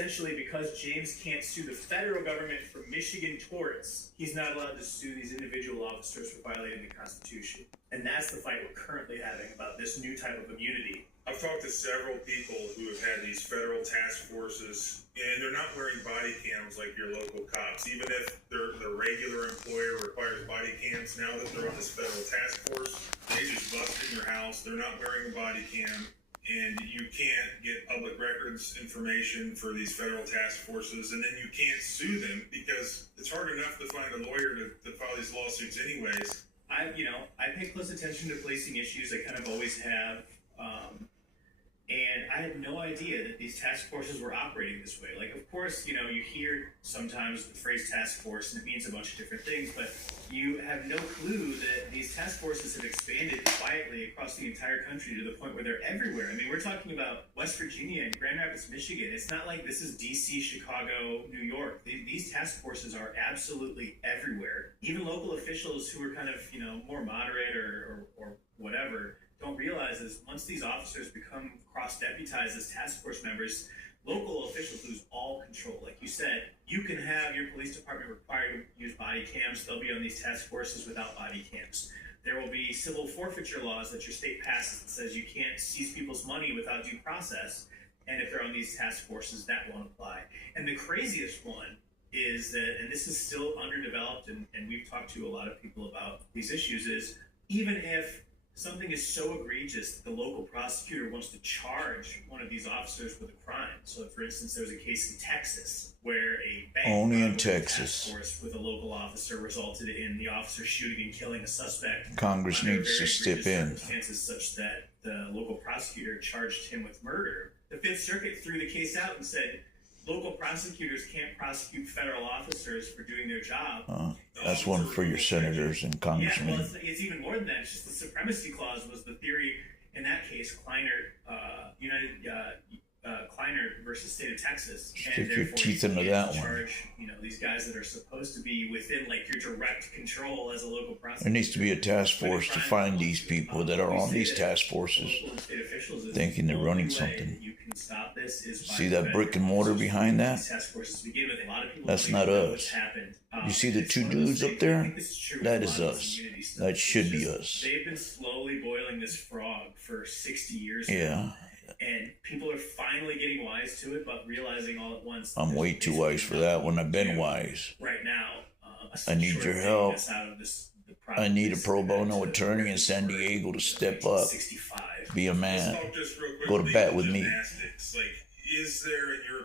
essentially, because James can't sue the federal government for Michigan torts, he's not allowed to sue these individual officers for violating the Constitution. And that's the fight we're currently having about this new type of immunity. I've talked to several people who have had these federal task forces, and they're not wearing body cams like your local cops. Even if their regular employer requires body cams, now that they're on this federal task force, they just bust in your house. They're not wearing a body cam, and you can't get public records information for these federal task forces, and then you can't sue them because it's hard enough to find a lawyer to file these lawsuits anyways. I pay close attention to policing issues. I kind of always have. And I had no idea that these task forces were operating this way. Like, of course, you hear sometimes the phrase task force and it means a bunch of different things, but you have no clue that these task forces have expanded quietly across the entire country to the point where they're everywhere. I mean, we're talking about West Virginia and Grand Rapids, Michigan. It's not like this is DC, Chicago, New York. These task forces are absolutely everywhere. Even local officials who are kind of, more moderate or whatever, don't realize is once these officers become cross-deputized as task force members, local officials lose all control. Like you said, you can have your police department required to use body cams. They'll be on these task forces without body cams. There will be civil forfeiture laws that your state passes that says you can't seize people's money without due process. And if they're on these task forces, that won't apply. And the craziest one is that, and this is still underdeveloped, and we've talked to a lot of people about these issues, is even if something is so egregious that the local prosecutor wants to charge one of these officers with a crime. So, for instance, there was a case in Texas where a bank only in Texas task force with a local officer resulted in the officer shooting and killing a suspect. Congress needs to step in. Circumstances such that the local prosecutor charged him with murder. The Fifth Circuit threw the case out and said local prosecutors can't prosecute federal officers for doing their job. That's one for your senators and congressmen. Yeah, well, it's even more than that. It's just the supremacy clause was the theory in that case. Kleiner versus state of Texas. Stick your teeth into that one. Charge, these guys that are supposed to be within your direct control as a local prosecutor. There needs to be a task force to find these people that are on these task forces thinking they're running something. You can stop this. See that brick and mortar behind that? That's not us. You see the two dudes up there? That is us. That should be us. They've been slowly boiling this frog for 60 years now. Yeah. And people are finally getting wise to it, but realizing all at once. I'm way too wise for that one. I've been wise. Right now, I need your help. I need a pro bono attorney in San Diego to step up. Be a man. Go to bat with me. Is there, in your